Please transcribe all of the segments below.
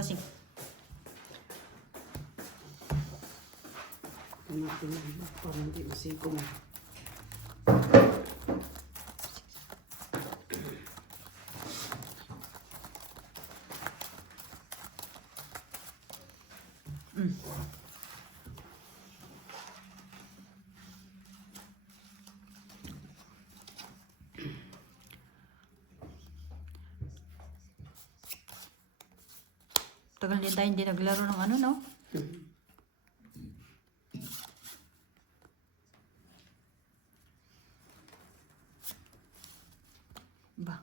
Bossing. Natin parang hindi masiko mo. Tagal din tayo hindi naglaro ng ano, no? Ba?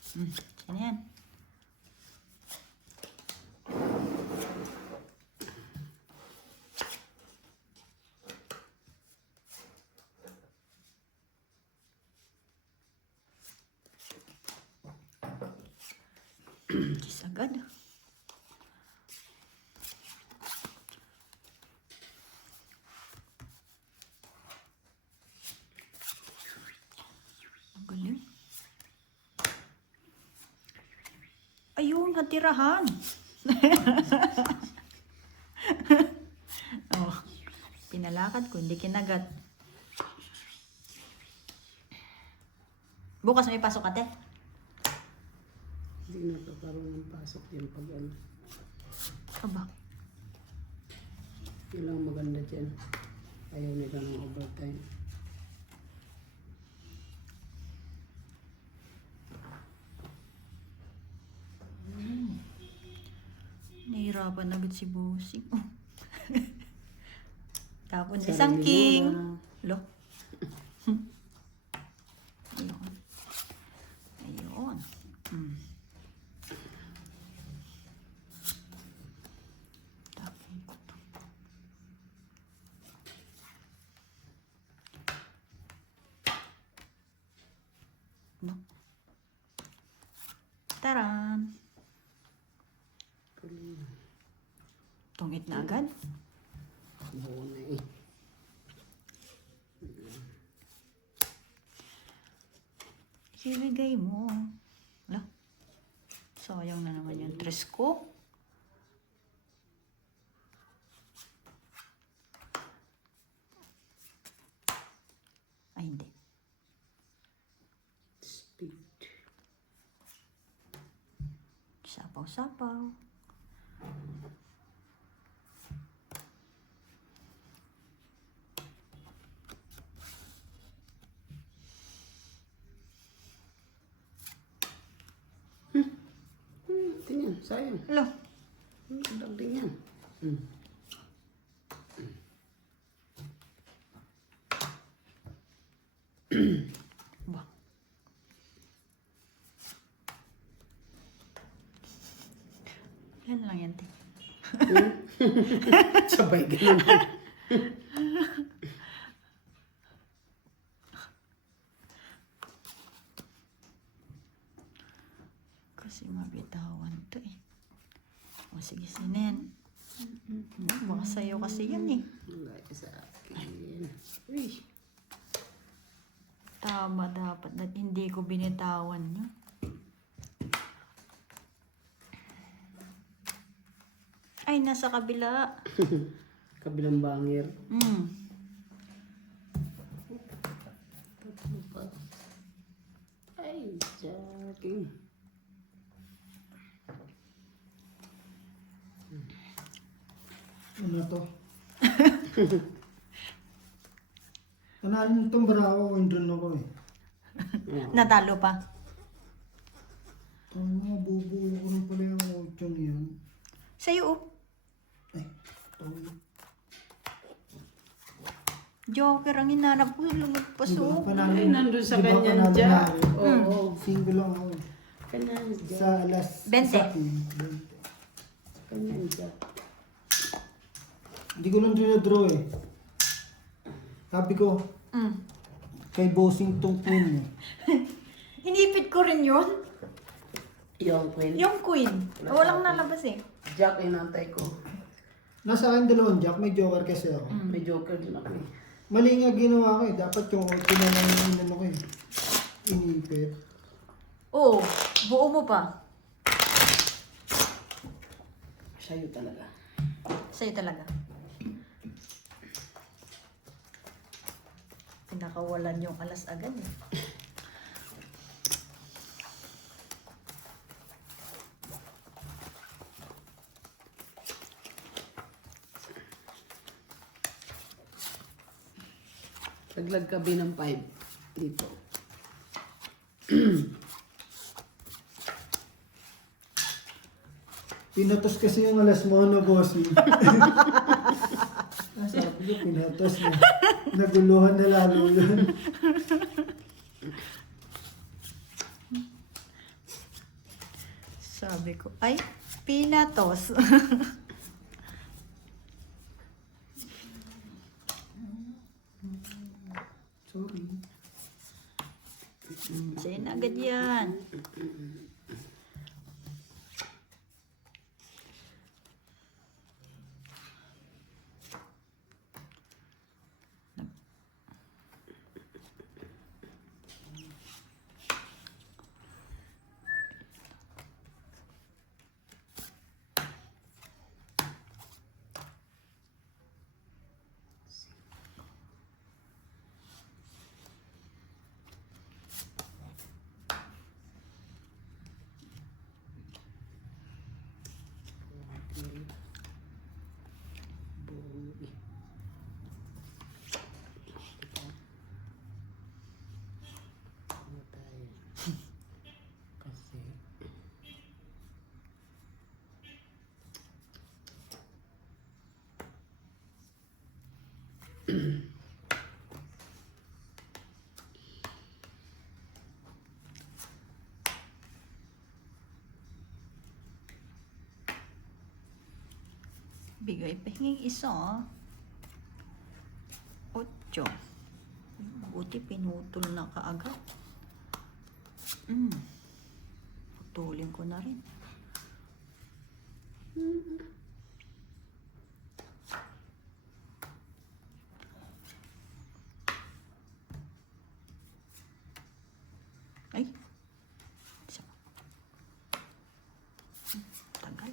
Sino yan? Kiss agad. Ang galing. Ayun, natirahan. Oh, pinalakad ko, hindi kinagat. Bukas may pasok ate. Hindi nakakaroon ng pasok yan pag ano. Aba. Yun lang maganda dyan. Ayaw nila ng overtime. Nahihirapan agad si Bossing. Tapon Sarili isang mo king. na. Lo. Ayun. Ayun. Tapon ko to. No. Taran. Tungit na agad. Buo na eh. Ibigay mo. Wala. Sayang na naman yung tres ko. Ay, hindi. Speed. Sapaw-sapaw. Tingnan, sayang. Hello. Lang din yan. Ba. Yan lang yan, te. Sabay ganun. Kasi mabitawan to eh. O sige, sinin. Baka sa'yo kasi yan eh. Gaya sa akin. Uy. Tama dapat na hindi ko binitawan nyo. Ay, nasa kabila. Kabilang bangir. Tatlo pa. Ay, joking. Ano to? Panalo itong Barao, Indron ako eh. Natalo pa. Tama, bubuo ko rin pala yung 8 niyan. Sa'yo, oh. Ay, tawag. Joker ang hinanap ko. Lumagpas, oh. Ay, nandun sa ganyan dyan. Oo. Single lang ako eh. Ganyan dyan. Sa alas 20. Ganyan dyan. Hindi ko lang dinadraw eh. Sabi ko, kay bossing tong queen eh. Hinipit ko rin yun. Yung queen. Yung queen. Walang nalabas eh. Jack, inantay ko. Nasa akin 2 jack, may joker kasi ako. May joker din ako eh. Mali nga ginawa ko eh. Dapat yung 8 na lang yung inano ko eh. Inipit. Oo, buo mo pa. Sa'yo talaga. Sa'yo talaga. Pinakawalan yung alas agad eh. Laglag ka ng 5 dito. Pinatos kasi yung alas mo na bossing. Sabi ko, pinatos na. Naguluhan na lalo yun. Sabi ko, ay, pinatos. Sorry. Sa'yo na agad yan. Kasi Bigay pa hinging isa. 8. Buti pinutol na kaagad. Putulin ko na rin. Ay. Isa pa. Tagal.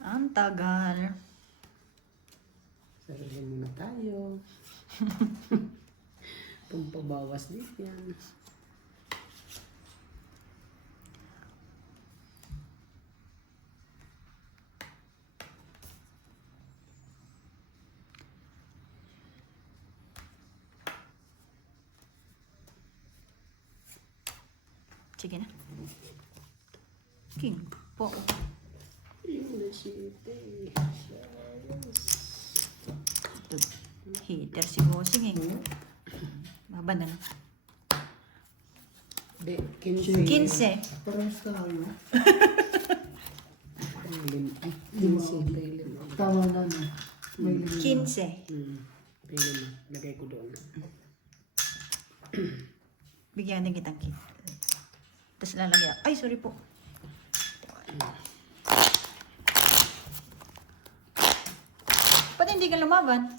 Ang tagal. sarili muna tayo. Pampabawas din yan. Sige na. King po. Yung nasite. Heater si Bossing eh. Baba na lang. 15. 15. Parehas tayo. Ay, 15. Pailim. Tama na no. May limit. 15. Pailim. Lagay ko doon. Bigyan na kitang kit. Tapos lalagyan. Ay, sorry po. Ba't hindi ka lumaban?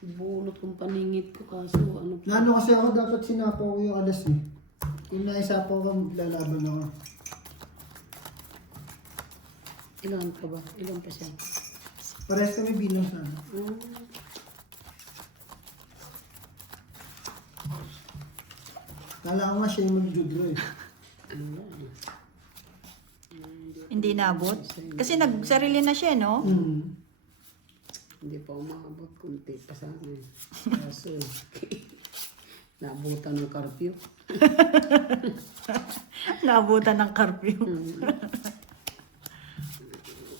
Bunot kong paningit ko kaso ano pa. Nano kasi ako dapat sinapaw ko yung alas eh. Kung naisapaw ka, maglalaban ako. Ilan ka ba? Ilan pa siya? Parehas kami bilang sana. Kala ko nga siya yung mag-judro eh. Hindi nabot. Kasi nagsarili na siya, no? Hindi pa umabot. Kunti pa sa akin. Kaso, nabutan ng curfew. Naabutan ng curfew.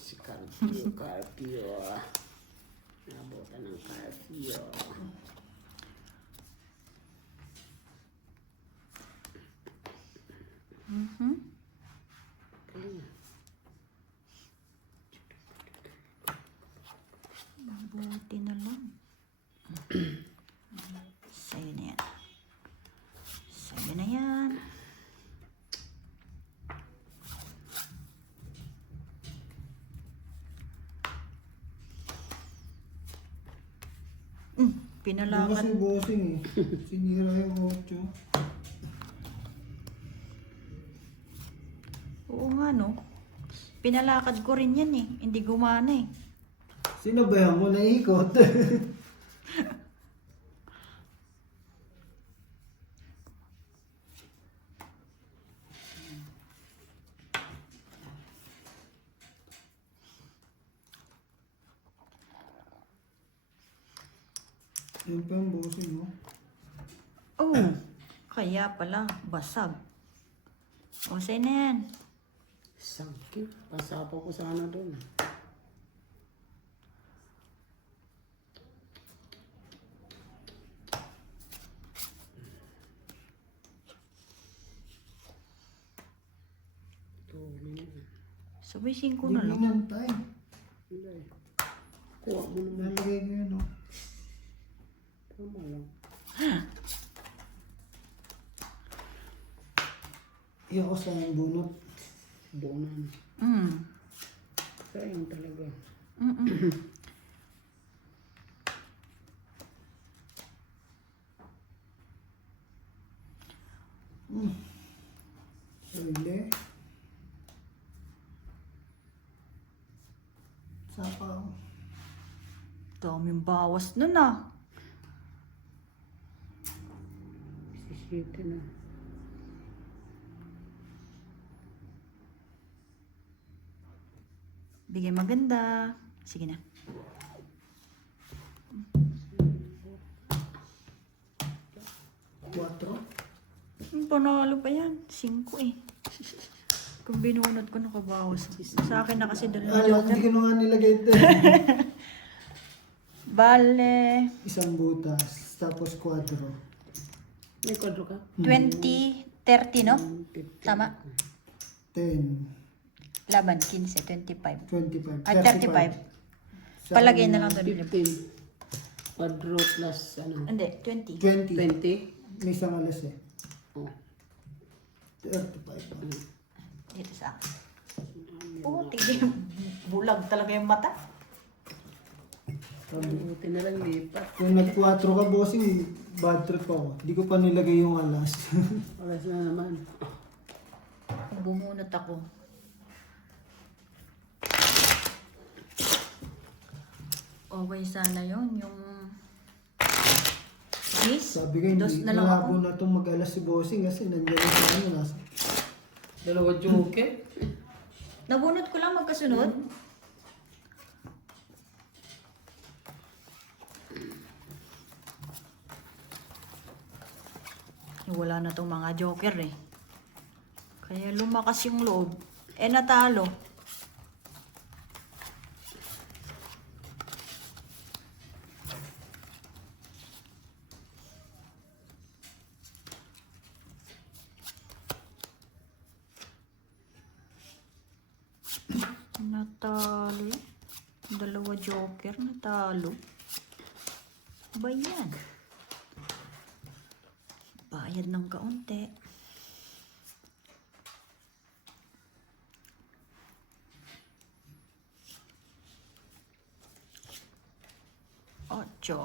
Si curfew. Nabutan ng curfew. Mabuti na lang. Sa'yo na yan. Sa'yo na yan. Yung Pinalakad. kasi bossing eh. Sinira yung 8. Oo nga no. Pinalakad ko rin yan eh. Hindi gumana eh. Sinabayan mo na ikot. Yan pa yung bossing mo. Oh, kaya pala, basag. O, sa'yo na yan. Sakit. Pasapo ko sana doon. Sabay 5 Hindi na lang. minantay. Hindi. Kuha mo naman. Nalagay ko yun, no? Tama lang. Iya ko sa bunot. Buonan. Mm. Sayang talaga. Mm-mm. Sarili. Sapaw. Daming bawas nun ah. Sisiti na. Bigay maganda. Sige na. Quatro. Panalo pa yan. 5 eh. Kung binunod ko nakabawas. Sa akin na kasi dalawang Ayaw, hindi joker. ko na nga nilagay ito. Bale, Isang butas. Tapos quadro. May kwadro ka? 20, 30 no? 50. Tama? 10, Laban, 15, 25. 25, Ay, 35. Sa Palagay na lang kanya, doon. 15. Kwadro plus ano? Hindi, 20. 20. 20. May isang alas eh. Oh. 35. Dito sa akin. Oo, tigil. Bulag talaga yung mata. Buti na lang lipat. Kung nag-4 ka, bossing, bad trip ako. Hindi ko pa nilagay yung alas. Oras na naman. Kung bumunot ako. Okay sana yon yung Miss, Sabi ko, hindi. dos na lang ako. Malabo na itong mag-alas si bossing kasi nandiyan na sa ano. Nasa. Dalawa joke. Nabunot ko lang magkasunod. Wala na tong mga joker eh. Kaya lumakas yung loob. Eh natalo. Natalo. Dalawa joker, natalo. Ba yan? Bayad ng kaunti. Ocho.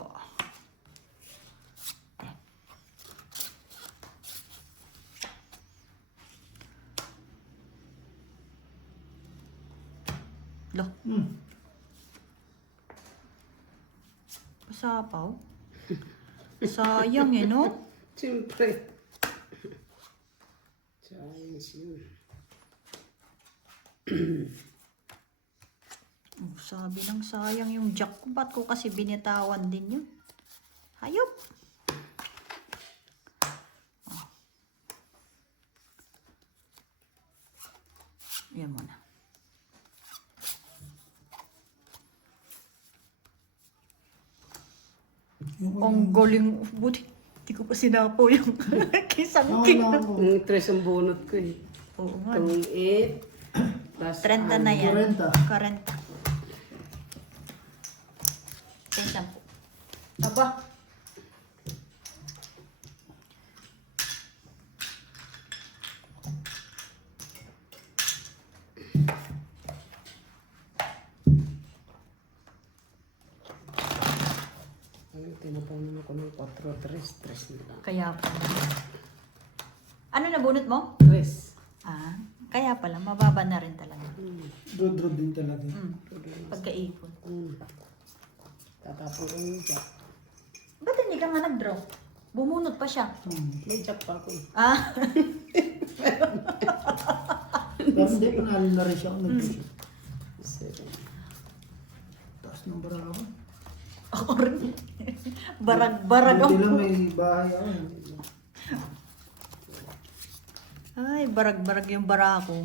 Loh, pasapaw? Sayang eh, no? Siyempre. Sayang yun. Oh, sabi ng sayang yung jack ko. Ba't ko kasi binitawan din yun? Hayop! Oh. Yan muna. Ang galing. Buti. Hindi ko pa sinapo yung kisang king. Wala ako. Ang tres ang bunot ko eh. Oo nga. Itong 8 plus 30 na yan. 40. 40. Tingnan po. Aba. tinapunan ako ng 4-3 na lang. Kaya pala. Ano nabunot mo? 3. Kaya pala, mababa na rin talaga. Draw din talaga. Pagkaipon. Tatapon ko yung jack. Ba't hindi ka nga nag-draw? Bumunot pa siya. May jack pa ako. Pero hindi, panalo na rin siya kung nag-shoot. 7. Taas ng bara ako. Ako rin. Barag-barag Buti lang ako. may bahay ako. Ay, barag-barag yung bara ko.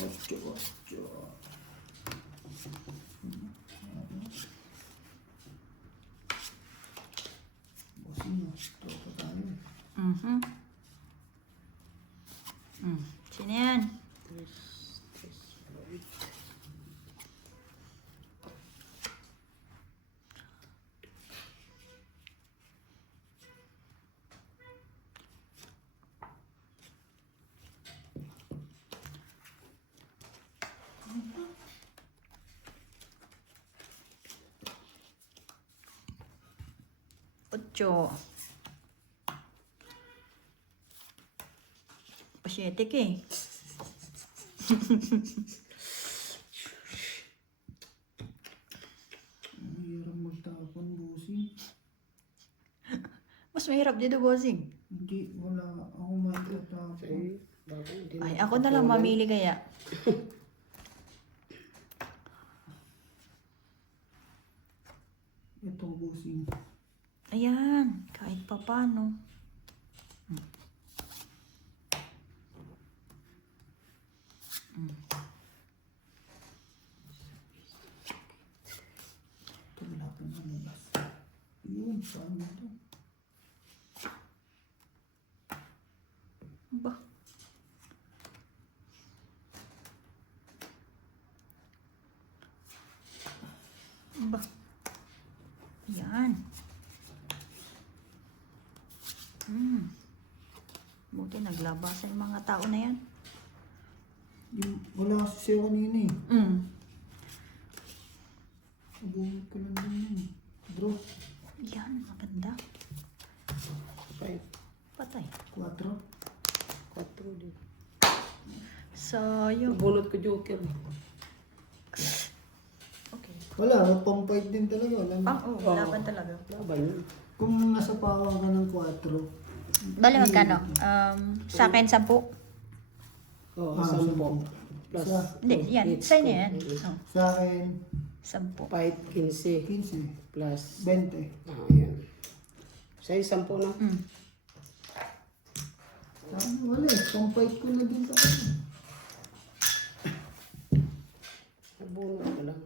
Ocho. Bossing, draw pa tayo. Sino yan? Ocho. Pasyetik eh. Ang hirap magtapon, bossing. Mas mahirap dito, bossing. Hindi, wala ako magtapon. Ay, ako na lang mamili kaya. Ito, bossing. Ayan, kahit pa paano. Ito, wala pa nalabas. Yun, paano ito? Ba? Ba? Yan. Buti naglabasan yung mga tao na yan. Wala kasi siya kanina eh. Abunod ko lang din yun. Draw. Yan, maganda. 5. Patay. 4. 4 din. Sayang. Bunot ko joker. Okay. Wala, pang fight din talaga. Laban talaga. Laban yun. Kung nasa pawa ka ng 4, Bale, magkano? Sa akin, 10. Oo, 10. Plus. Hindi, yan. Sa'yo na yan. Sa akin, 10. 5, 15. 15, Plus. 20. Yan. Sa'yo, 10 na. Wala eh, pang fight ko na din sa akin. Bunot ko lang.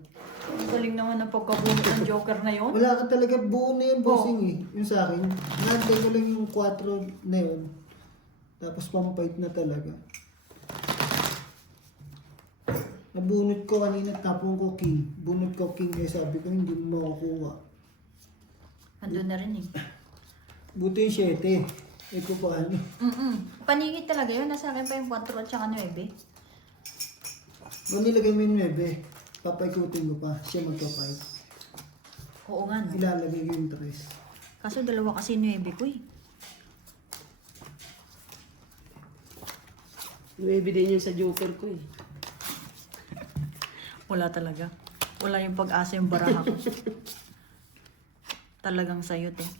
Ang galing naman ang pagkabunot ng Joker na yon. Wala ka talaga buo na yung bossing eh. Yung sa akin, nantay ko lang yung 4 na yun. Tapos pang fight na talaga. Nabunot ko kanina, tapong ko king. Bunot ko king eh, sabi ko hindi mo makukuha. Andun na rin eh. Buti yung 7. Eh ko paano. Paningit talaga yun. Nasa akin pa yung 4 at saka 9. Kung nilagay mo yung 9, papaikutin ko pa. Siya magpa-fight. Oo nga no. Ilalagay ko yung 3. Kaso dalawa kasi 9 ko eh. 9 din yun sa joker ko eh. Wala talaga. Wala yung pag-asa yung baraha ko. Talagang sayot eh.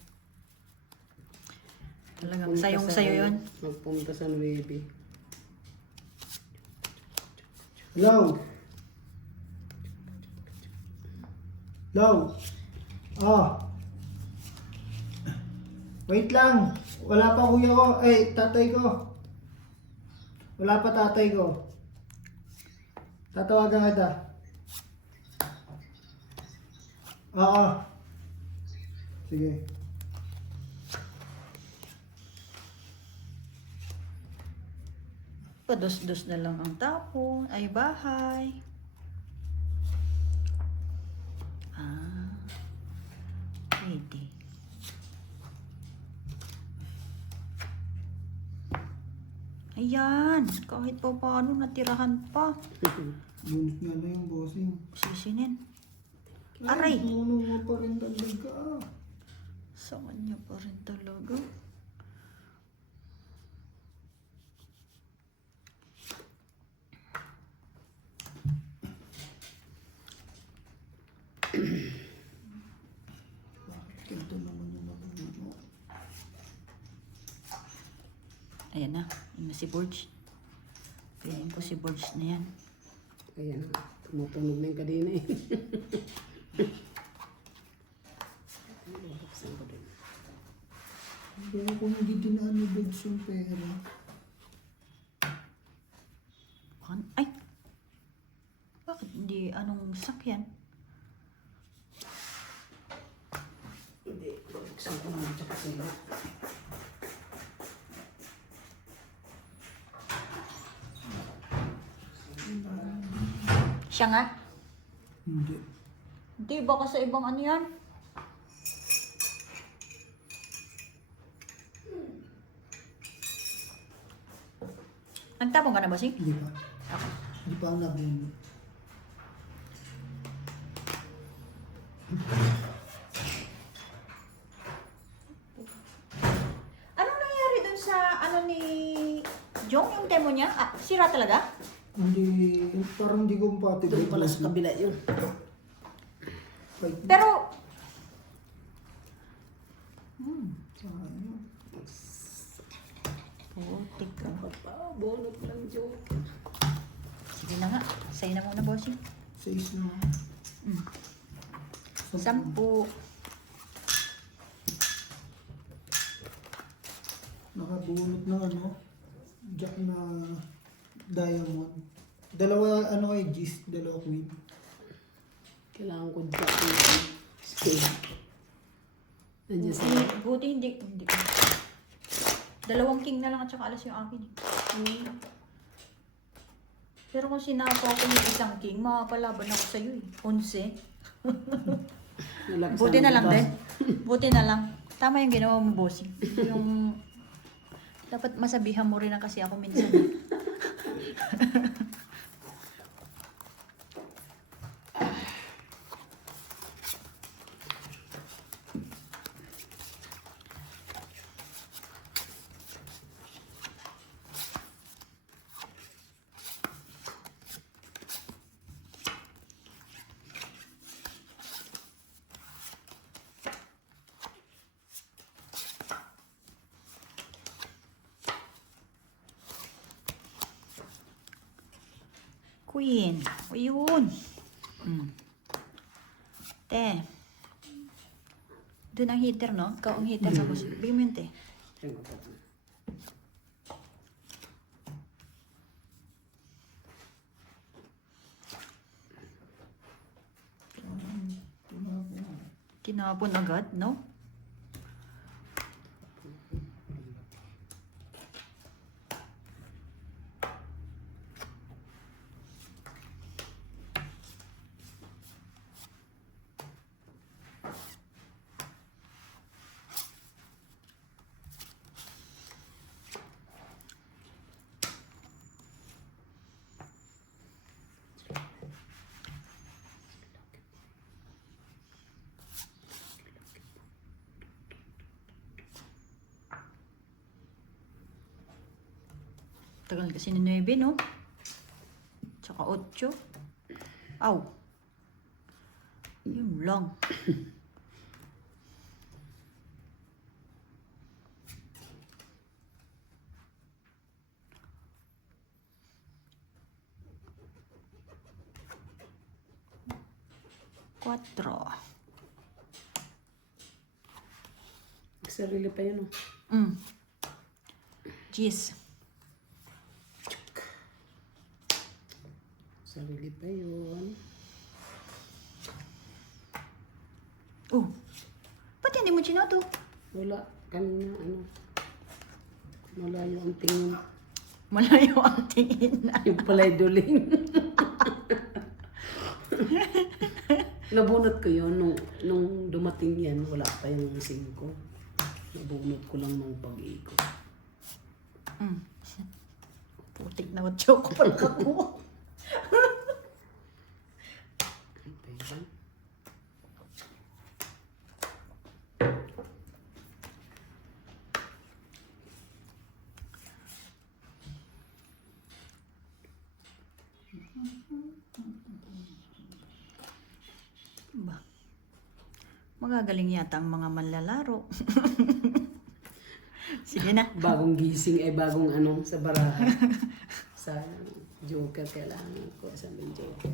Talagang sayong sayo yun. Magpunta sa 9. Hello? Hello? Wait lang. Wala pa kuya ko. Tatay ko. Wala pa tatay ko. Tatawagan kita. Oo. Sige. Pados-dos na lang ang tapo. Ay bahay. pwede. Ayan, kahit pa paano natirahan pa. Bunot nga na yung bossing. Sisinin. Aray! Ano mo pa rin talaga. Sa kanya pa rin talaga. Bakit ganito naman yung nabunot mo? Ayan na, yun na si Borge. Piling ko si Borge na yan. Ayan na. Tumutunog na yung kadena eh. Bubuksan ko din. Pero kung hindi dinanubog yung pera. Ay! Bakit hindi? Anong sakyan? Hindi. Bubuksan ko naman tsaka sila. Siya nga? Hindi. Hindi, baka sa ibang ano yan? Nagtapon ka na ba, Sing? Hindi pa. Ako. Hindi pa ako nabunot. Anong nangyari dun sa ano ni Jong, yung demo niya? Ah, sira talaga? Hindi, parang hindi compatible. Doon pala sa kabila yun. Kahit, Pero, sayang. putik ka. Bonot lang joke. Sige na nga, sa'yo na muna, bossing. 6 na. Mm. 10. Nakabunot ng ano, jack na diamond. Dalawa ano kay Gis, dalawa queen. Kailangan ko dyan yung stay. Nandiyan sa Buti hindi. Dalawang king na lang at saka alas yung akin. Pero kung sinapa ko yung isang king, makapalaban ako sa'yo eh. 11. Buti na lang din. Buti na lang. Tama yung ginawa mo, bossing. Yung... Dapat masabihan mo rin na kasi ako minsan. Queen. O yun. Te. Doon ang heater, no? Ikaw ang heater sa boss. Bigyan mo yun, te. Tinapon agad, no? Tagal kasi ni 9, no? Tsaka 8. Aw. Yun lang. Quatro. Sarili pa yun, oh. Jeez. Sarili pa yun. Oh. Ba't hindi mo chinoto? Wala. Kanina, ano. Malayo ang tingin. Malayo ang tingin na. Yung palay duling. Nabunot ko yun. Nung dumating yan, wala pa yung 5. Nabunot ko lang nung pag-iikot. Putik na choco pala ako. Okay. Ba? Magagaling yata ang mga manlalaro. Sige na. Bagong gising ay bagong ano sa baraha. Sa Joker kailangan ko. Sabi Joker.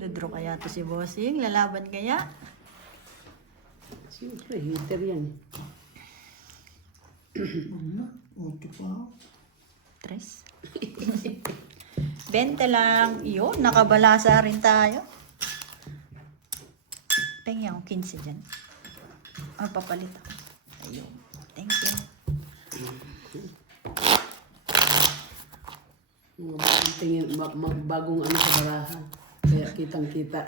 Dodro kaya to si Bossing? Lalaban kaya? Siyempre, heater yan. Ano? 8 pa ako. 3. 20 lang. Yun, nakabalasa rin tayo. Pengi ako 15 dyan. Papalit ako. Ayun. Thank you. Tingin, magbagong ano sa baraha. Kaya kitang-kita.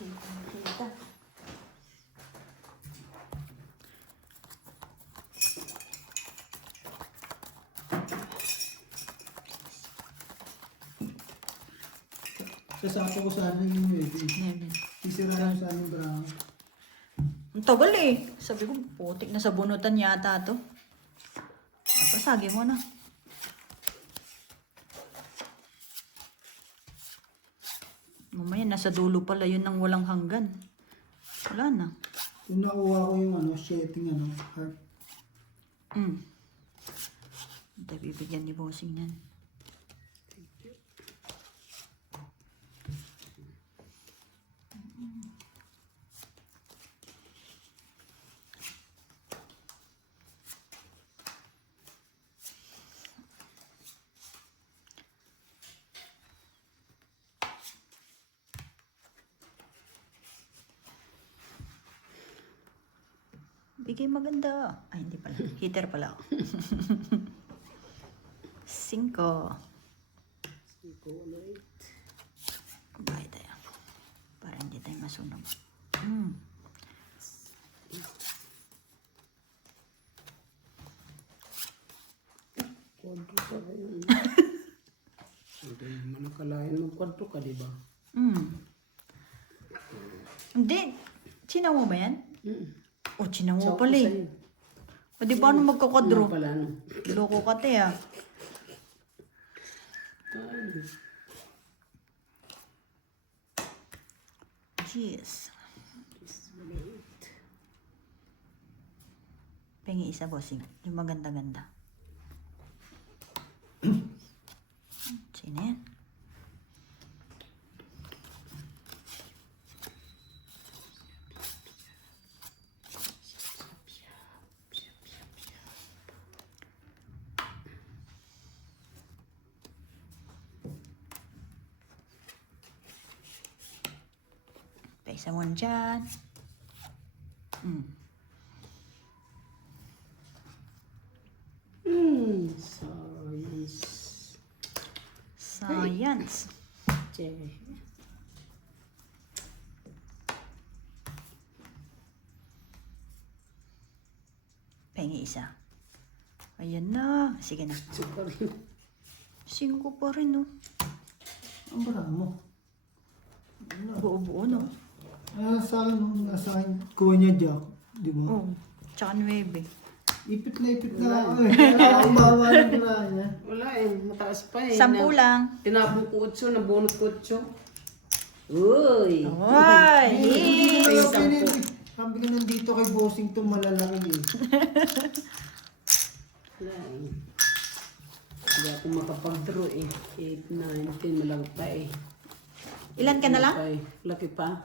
Kita. Sasako ko sana yung baby. Yan. Sisirahan sana yung brown. Ang tagal eh. Sabi ko, putik na sa bunutan yata to. Pasagi mo na. Mamaya, nasa dulo pala yun ng walang hanggan. Wala na. Kung nakuha ko yung ano, setting ano, heart. Ito, bibigyan ni Bossing yan. Bigay maganda. Ay, hindi pala. Heater pala ako. 5. Bahay tayo. Para hindi tayo masunog. Kwadro ka yun. Hindi naman nakalain ng kwadro ka, di ba? Hindi. Chinaw mo ba yan? O, chinaw mo Choco pala eh. sa'yo. O, di ba ano magkakwadro? Ano pala, ano? Loko ka te ah. Jeez. Pengi isa, Bossing. Yung maganda-ganda. Sino yan? Paisa mo dyan. Science. Science. Che. Pengi isa. Ayan na. Sige na. Super. 5 pa rin, no? Ang brown mo. Buo-buo, no? Sa akin, no? Nasa akin, kuha niya Jack. Di ba? Oo. Tsaka 9. Ipit na ako eh. Wala akong bawa ng brown niya. Wala eh, mataas pa eh. 10 lang. Tinabong ko 8, nabunot ko 8. Uy! Ay! Hindi Ay, ko 10. Sabi ka nandito kay Bossing to malalaki eh. Wala eh. Hindi ako makapag-draw eh. 8, 9, 10, malaki pa eh. Ilan ka na lang? Laki, laki pa.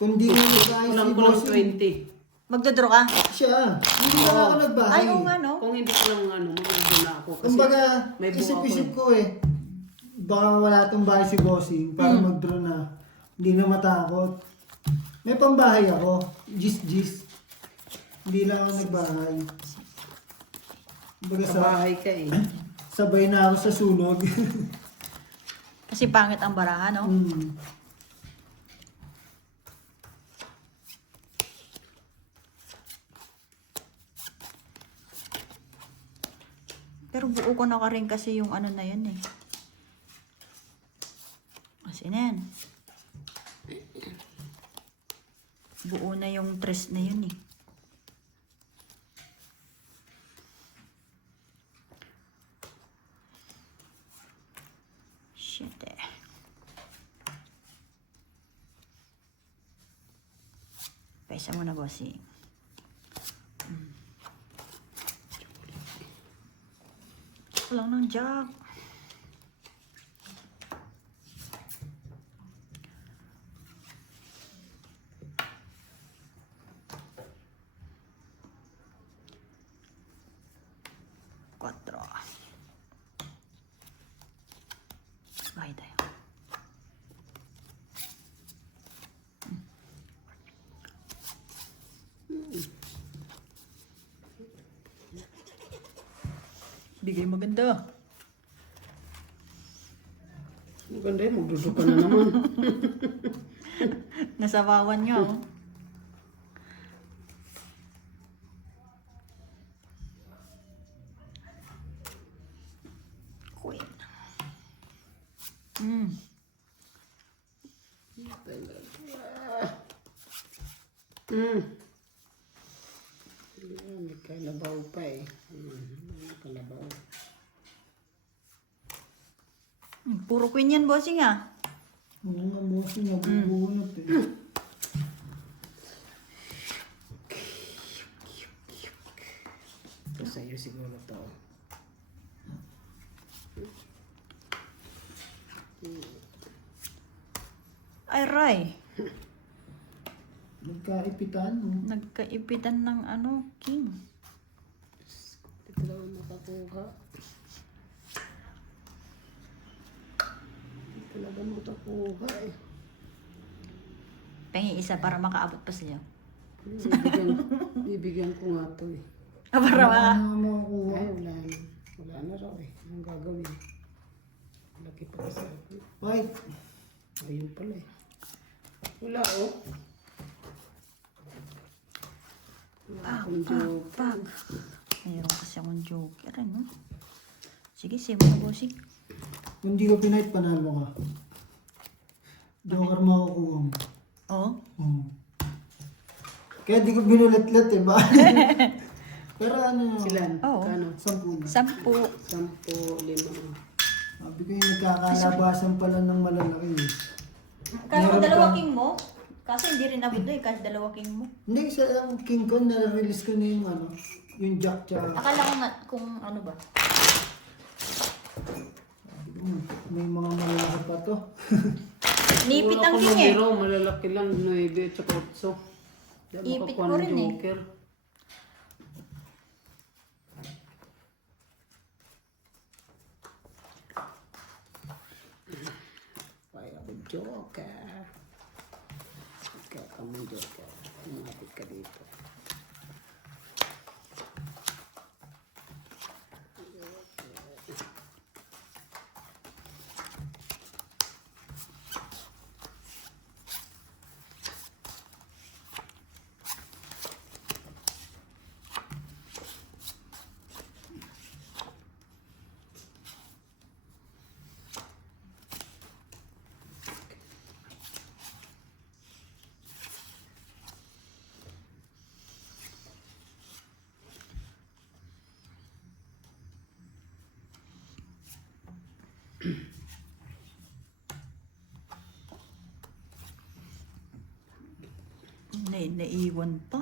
Kung di nga nagbahay si Kulang Bossing. 20. Magdodraw ka? Siya. Hindi na ako nagbahay. Ay, oo nga, no? Kung hindi ko lang ano, mag-draw na ako. Kasi Kumbaga, may buo isip-isip ako ko eh. Baka wala tong bahay si Bossing para mag-draw na. Hindi na matakot. May pambahay ako. Gis. Hindi lang ako nagbahay. Kumbaga sa bahay ka eh. sabay na ako sa sunog. Kasi Kasi pangit ang baraha, no? Hmm. Pero buo ko na ka rin kasi yung ano na yun eh. Kasi na yan. Buo na yung tres na yun eh. Shit eh. Paisa mo na, bossing. Lang ng jack. Quattro. Bahay tayo. Bigay maganda. Maganda yun, magduduka na naman. Nasabawan niya, oh. Queen. May kalabaw pa eh. May kalabaw. Puro queen yan, bossing ah. Oo nga, bossing. Nabubunot eh. Ito sa'yo siguro to. Ay, Ray. Nagkaipitan, no? Nagkaipitan ng ano, king. Hindi ko lang makakuha. Hindi talaga makakuha eh. Pengi isa para makaabot pa sa'yo. Bibigyan ko nga to eh. Ah, para Wala na makakuha. Ay, wala na. Wala na raw eh. Anong gagawin? Laki pa kasi ako. White. Ayun pala eh. Wala oh. Wala akong joker. Mayroon kasi akong joker, ano? Sige, save mo na, bossing. Kung di ko pinahit, panalo ka. Joker makukuha mo. Oo. Oo. Kaya di ko binulat-lat eh. Ba? Pero ano, Silan? Oo. Kano? 10 na. 10. 10, 5. Sabi ko yung nagkakalabasan pala ng malalaki eh. Kala ko Meron dalawa pa. king mo? Kasi hindi rin abot doon eh, kasi dalawa king mo. Hindi, isa lang King Kong, na-release ko na yung ano, yung Jack tsaka. Akala ko nga kung ano ba. May mga malalaki pa to. Nipit ang king eh. Pero malalaki lang, 9 at saka 8. Ipit ko rin eh. Joker. Kaya ako joker. Kaya ka mo joker. Umabot ka dito. Naiwan pa.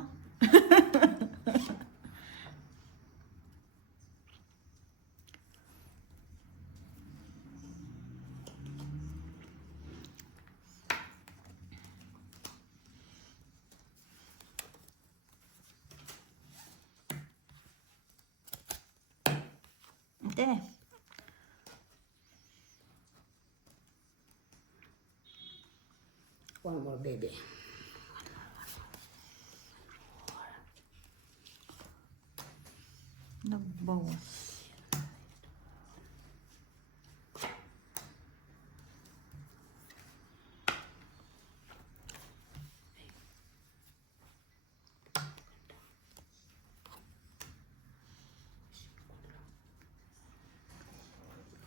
Ate. One more baby. Nagbawas.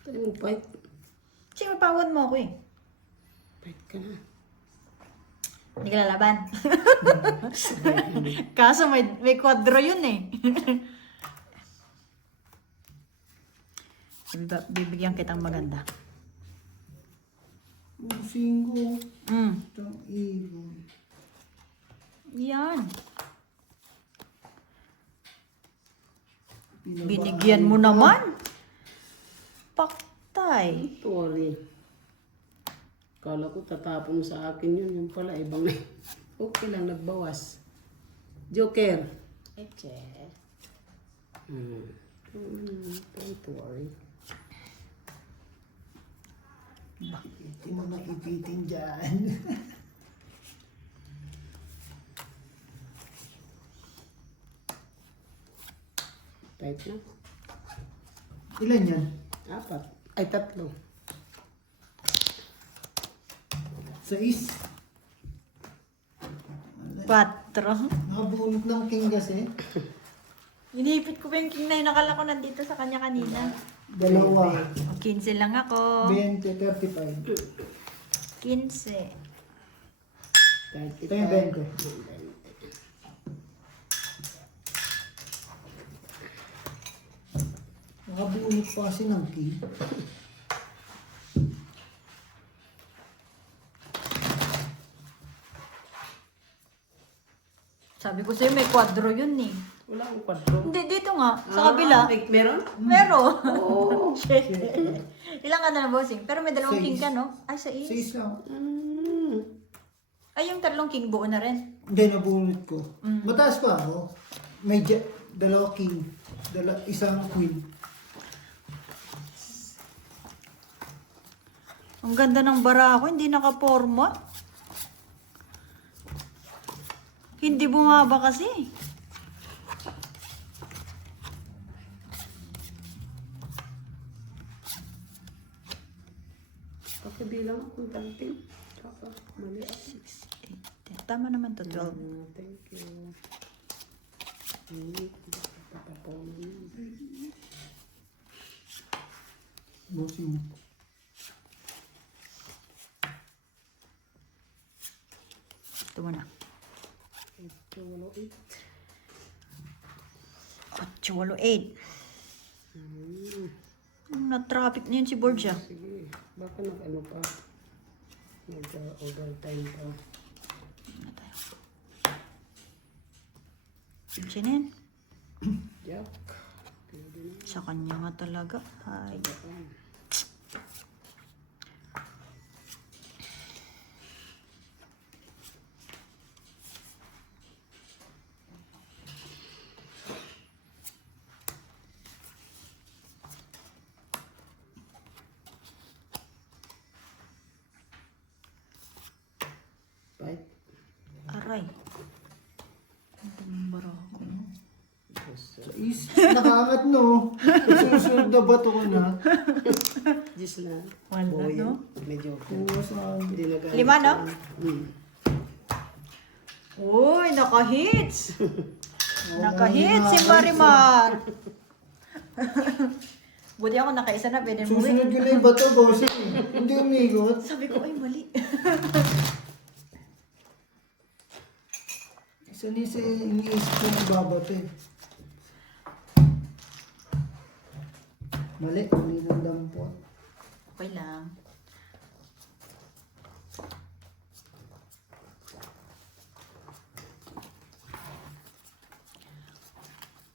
Tayo mo, fight. Sige, mapawad mo ako eh. Fight ka na. Hindi ka lalaban. Kaso may kwadro yun eh. Bibigyan kitang maganda. Bossing ko. Itong ibon. Yan. Pinabahay Binigyan mo pa. naman. Paktay. Sorry. Kala ko tatapon sa akin yun. Yung pala, ibang okay lang, nagbawas. Joker. Eche. Don't worry. Hindi mo makipitin dyan. Type na. Ilan yan? 4. Ay, 3. 6. 4. Nakabunot ng king kasi. Inipit ko pa yung king na yun. Nakala ko nandito sa kanya kanina. 2. O, 15 lang ako. 20, 35. 15. Ito yung 20. Nakabunot pa kasi ng king. Sabi ko sa'yo, may kwadro yun eh. Wala akong kwadro. Hindi, dito nga. Sa kabila. Meron? Meron. Oo. Shit. Ilang ka na na, bossing? Pero may dalawang king 6. ka, no? Ay, 6. 6 lang. Ay, yung tatlong king buo na rin. Hindi, nabunot ko. Mataas pa ako. May 2 king. Isang queen. Ang ganda ng bara ko, hindi nakaporma. Hindi bumaba kasi. Pakibilang akong tanting. Kaka, mali ako. 8, 10. Tama naman to, 12. Thank you. Papapaw na yan. Bossing. Ito mo na. 8. 8, 8. Na-traffic na yun si Borgia. Sige, baka nag-ano pa. Nag-overtime pa. Sinin? Jack. Sa kanya nga talaga. Ay. Fight. Aray. Ito yung bara ko. Is, nakaangat no. Susunod na bato ko na. Gis na. Wala, Boy, no? medyo Buwas na. hindi na galit 5, no? siya. Uy, naka-hits! Naka-hits si Marimar! Buti ako nakaisa na, pwede mo Susunod ko na yung bato, bossing. Hindi umigot. Sabi ko, ay mali. Isa ni si iniisip ko ng babato eh. Mali ng dampot. Okay lang.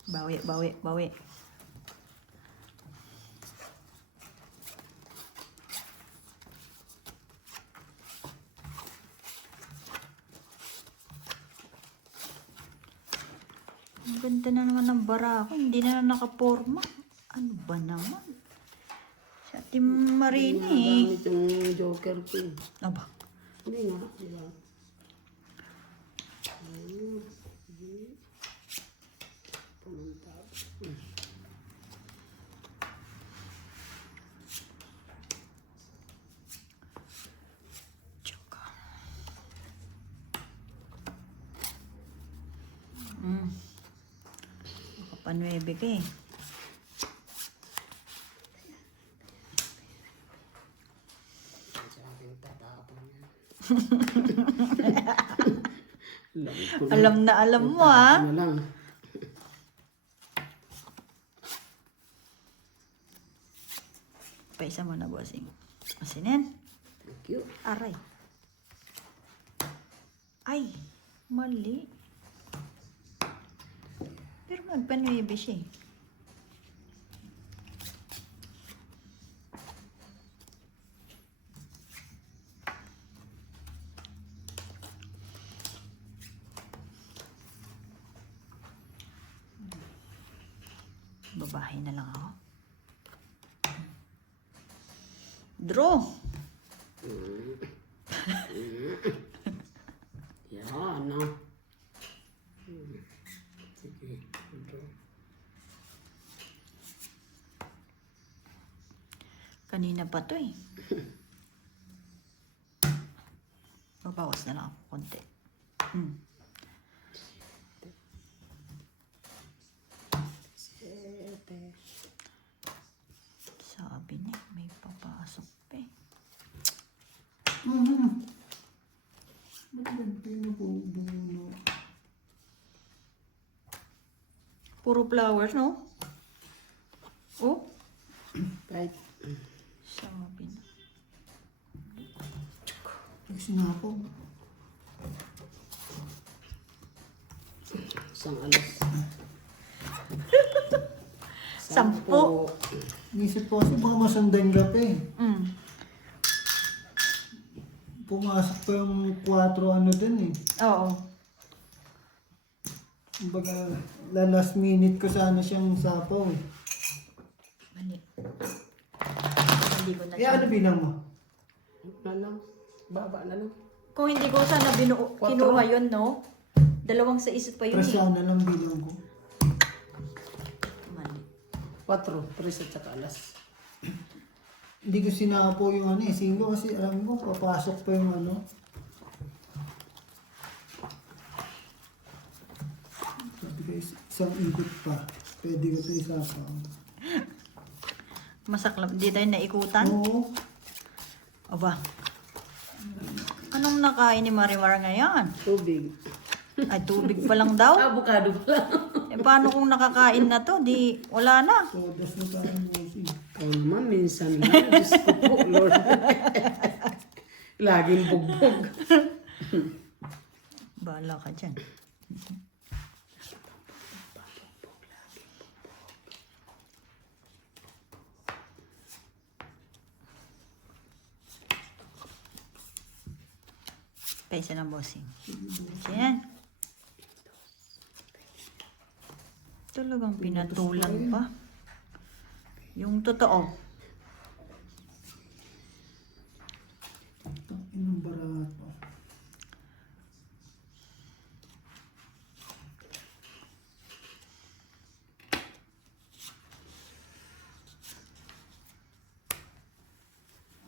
Bawi, bawi, bawi. Ang ganda na naman ng bara ko. Hindi na nakaporma. Ano ba naman? Sa Ate Marina eh. Gamit yung joker ko. Aba. Hindi nga, di ba? Tsuka. Makapanuebe ka eh. Alam ko na. Alam mo ah. Ano lang. Paisa mo na, bossing. Masinin. Thank you. Aray. Ay, mali. Pero magpanuebe siya eh. Babae na lang ako. Draw. Yan na. Sige. Kanina pa to eh. Babawas na lang ako konti. Sabi niya, may papasok pa eh. Puro flowers, no? Oh, Right. sabi na. Kasi na ako. Isang alas. 10. Nisip ko kasi baka masundan ka pa eh. Pumasok pa yung 4 ano din eh. Oo. Kumbaga, last minute ko sana siyang sapaw eh. Mali. Hindi ko na Eh ano bilang mo? Na lang. Baba na lang. Kung hindi ko sana kinuha yun, no? 2 sa isip pa yun eh. Presya na lang bilang ko. Mali. 4. 3 at saka alas. Hindi ko sinapo yung ano eh. 5 kasi alam ko papasok pa yung ano. Sabi ko isang ikot pa. Pwede ko ito isapaw. Masaklap. Di tayo naikutan? Oo. Aba. Anong nakain ni Marimar ngayon? Tubig. Ay, tubig pa lang daw? Avocado pa lang. Eh, paano kung nakakain na to? Di, wala na. Sodas na tayo bossing. Ikaw naman, minsan lang. Diyos ko po, Lord. Laging bugbog. Bahala ka dyan. Paisa ng bossing. Yan. Talagang pinatulan pa. Yung totoo. Inong barato.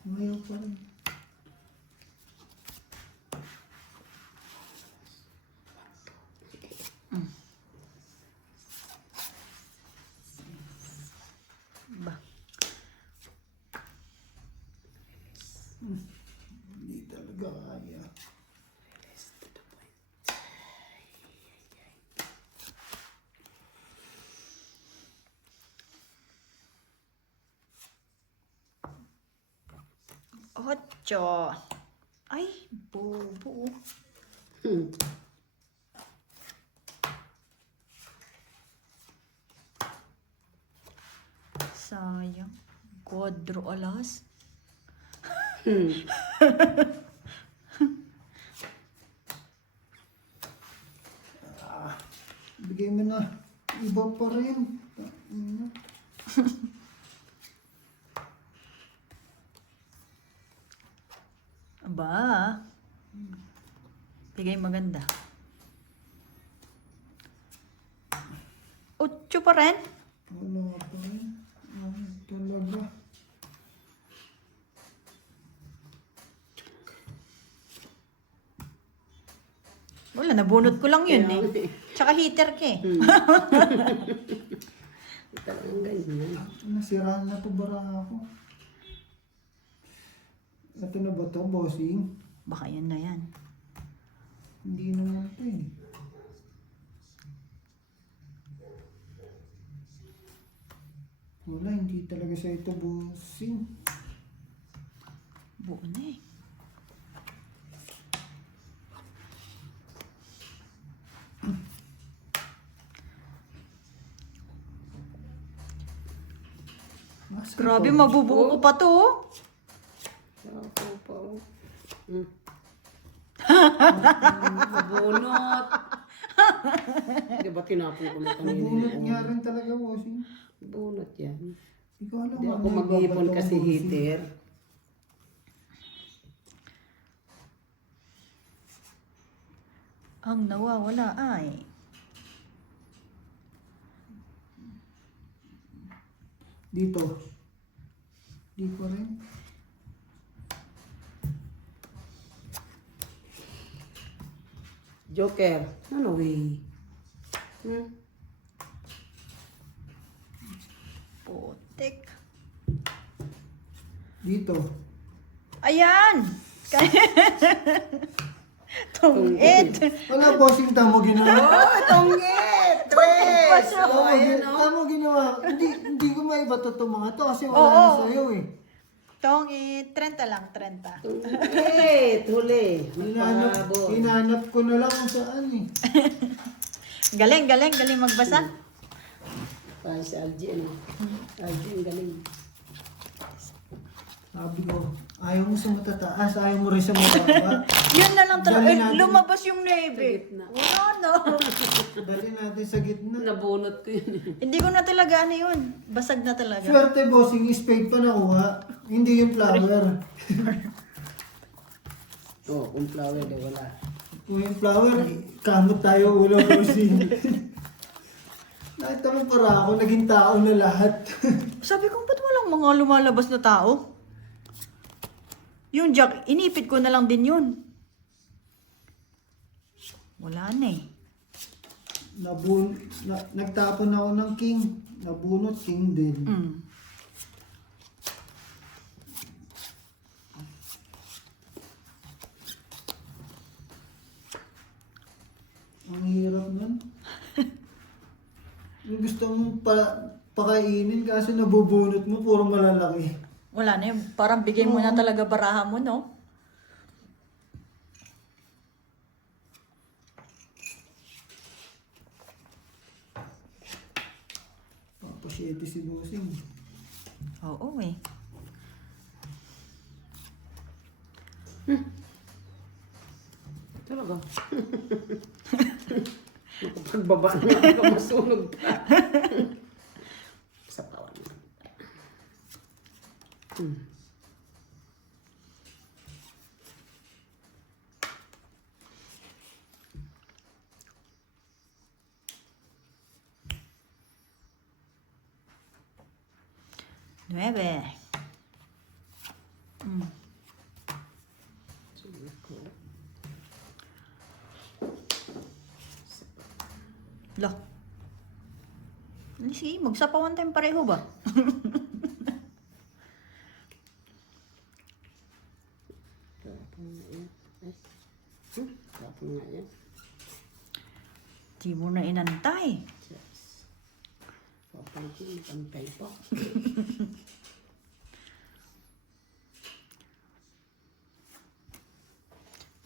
Ayaw pa rin. Ba. Hindi talaga kaya. Ocho. Ay, bobo. Sayang. Quadro alas. Bigay mo na. Iba pa rin. Aba. Bigay maganda. Ocho pa rin? Wala pa rin. Ano talaga. Wala, nabunot ko lang yun eh. Tsaka heater ka eh. Talagang ganyan. Nasiraan na to bara ako. Ito na ba to, bossing? Baka yan na yan. Hindi naman ito eh. Wala, hindi talaga sa ito bossing. Buo na eh. Grabe, mabubuo ko pa to. Oh. Ako pa, oh. Nabunot. Di ba tinapon ko na kanina? Nabunot nga rin talaga bossing. Bunot yan. Hindi ko alam Di ano ako yung mag-iipon babatong kasi bossing. heater. Ang nawawala ay... Dito. Di ko rin. Joker. Ano eh? Putik. Dito. Ayan! Tungit! Wala bossing, tamo ginawa. Oh, tunggit! Tres! Tamo, Ayan, oh. tamo ginawa. Hindi ko maiba to itong mga to kasi wala Oo. na sa'yo eh. Tungit. 30 lang, 30. Tunggit! Huli. Hinanap ko na lang kung saan eh. Galing, galing, galing magbasa. Parang si Algie, ano? Algie, ang galing. Sabi ko, ayaw mo sa matataas, ayaw mo rin sa mababa. Yun na lang talaga. Dali Eh, natin. lumabas yung navy. Sa gitna. Wala na. Dali natin sa gitna. Nabunot ko yun. Hindi ko na talaga ano yun. Basag na talaga. Swerte bossing, spade pa nakuha. Hindi yung flower. Oh, kung flower, di wala. Kung yung flower, kamot tayo ulo bossing. Nakita mo para ako, naging tao na lahat. Sabi ko, ba't walang mga lumalabas na tao? Yung jack, inipit ko na lang din yun. Wala na eh. Nagtapon ako ng king. Nabunot king din. Mm. Ang hirap nun. Yung gusto mong pakainin kasi nabubunot mo, puro malalaki. Wala na yun. Parang bigay mo na talaga baraha mo, no? Papasyete si bossing. Oo eh. Talaga. Nakapagbaba na ako, masunog pa. Sa pawan. Nueve. Mm. Lo. Sige, magsapawan tayong pareho ba? Tapon nga yan. Di mo na inantay. Yes. Papangkin, pantay pa.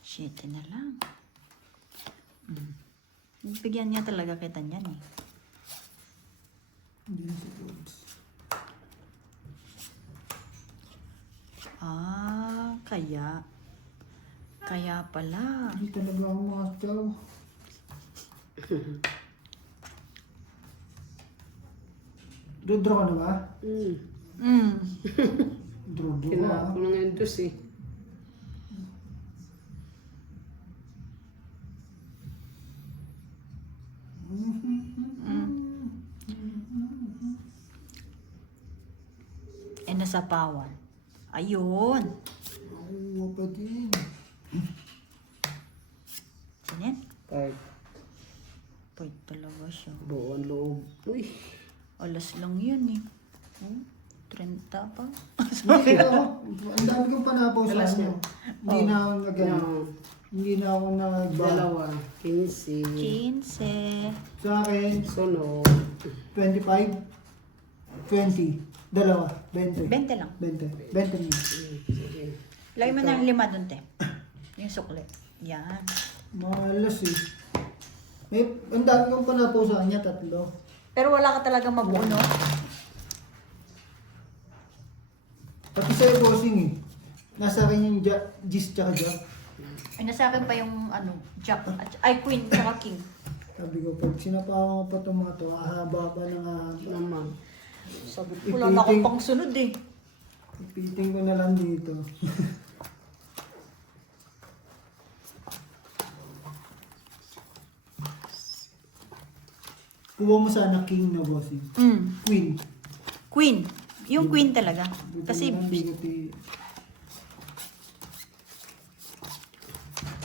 Shit, na lang. Bigyan niya talaga kita niyan eh. Hindi na si Bones. Ah, kaya. Kaya pala. Hindi talaga ako makastaw. Draw ka na ba? Mm. Draw ka. Kailangan ko na nga yung dos eh. Eh, nasapawan. Ayun. Oo, pa din. Ganyan. Kahit Pwede talaga siya. buong loob. Uy. Alas lang yan eh. Oh, 30 pa. Hindi ako. Ang dami kong panapaw sa Alas ano. yan. Hindi na ako nag No. Hindi na ako nagba. Dalawa. 15. 15. Sa akin, Sunod. 25, 20, dalawa, 20. 20 lang. 20. 20 na. Sige. Lagay mo ng 5 dun, te. Yung sukli. Yan. Malas eh. May, ang dami kong panapo sa kanya, 3. Pero wala ka talaga mabuo, no? Pati sa'yo, bossing eh. Nasa akin yung gis tsaka jack. Ay, nasa akin pa yung jack. Ay, queen, tsaka king. Sabi ko, pag sinapakan ko pa itong mga to, ahaba pa ng ahaba. Naman. Sabi ko, wala na akong pang sunod eh. Ipiting ko na lang dito. Kuha mo sana king na bossing. Queen. Queen. Yung queen talaga. Kasi,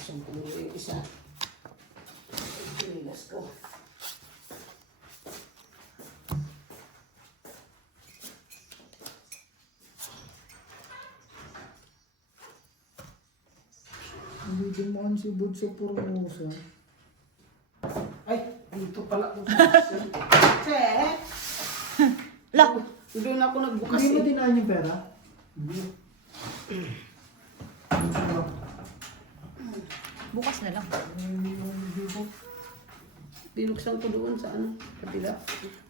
Saan ko muna yung isa? Pinilas ko. Hindi dumaan si Bud sa Formosa. Ay, dito pala ko. Che! lock. Doon ako nagbukas Hindi mo eh. dinaan yung pera? Hindi. Bukas na lang. Binuksan ko doon sa ano, kabila.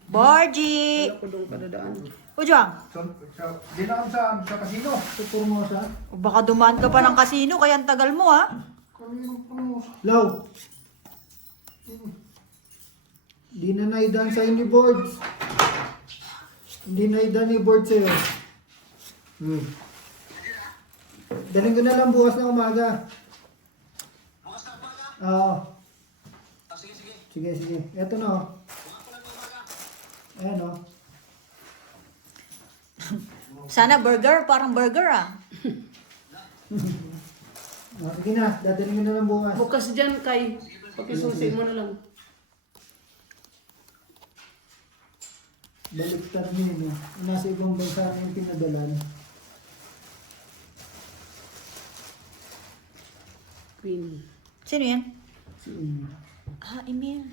Borgie! Wala ko doon kadadaan. Ujang, Dinaan sa kasino. Sa Formosa? o baka dumaan ka pa ng kasino, kaya ang tagal mo ha. Kanino Formosa? Low! Hindi na naidaan sa'yo ni Boards. Hindi naidaan ni Boards sa'yo. Daling ko na lang bukas na umaga. Bukas na pala. Oo. Sige, sige. Sige, sige. Eto na oh. Ayan oh. Sana burger, parang burger ah. Oh, sige na, dadaling ko na lang bukas. Bukas dyan kay, pakisusi mo na lang. Baliktad niyo no. Nasa ibang bansa na yung pinadalan. Queen. Sino yan? Si Amy. Ah, Emil.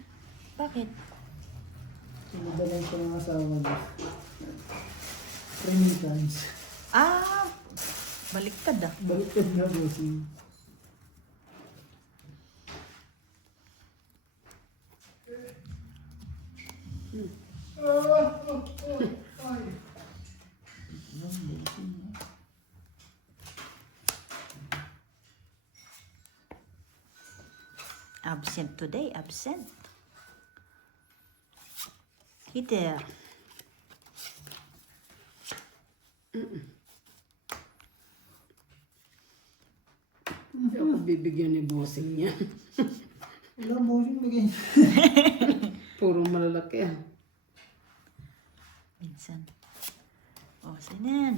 Bakit? Pinadalan ko ng asawa niya. Remittance. Ah, baliktad ah. Baliktad nga bossing. Absent today, absent. Hitter. Hindi ako bibigyan ni bossing niya. Wala bossing bigay. Puro malalaki ah. Minsan. O, sinan.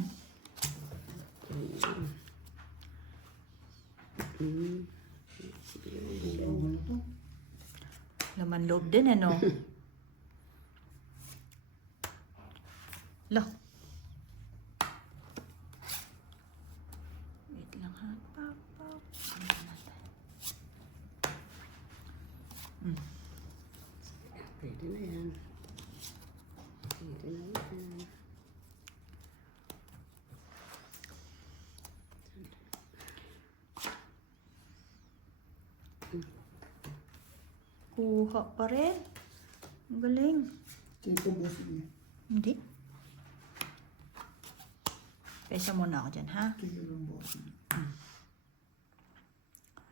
Laman loob din ano. Lo. Wait lang ha. Pop. Pwede na yan. Pwede na yan. Kuha pa rin. Ang galing. Ito bossing. Hindi. Pesa muna ako dyan, ha? Ito lang bossing.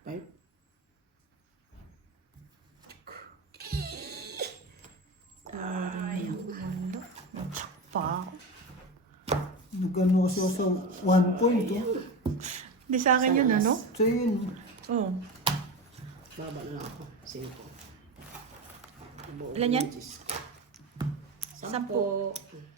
Five. Ay, wala. Nagsak pa ako. Nagano kasi ako sa 1 point oh. Hindi sa akin yun, ano? So yun. Oo. Baba na lang ako. 5. Ilan yan? 10. 10.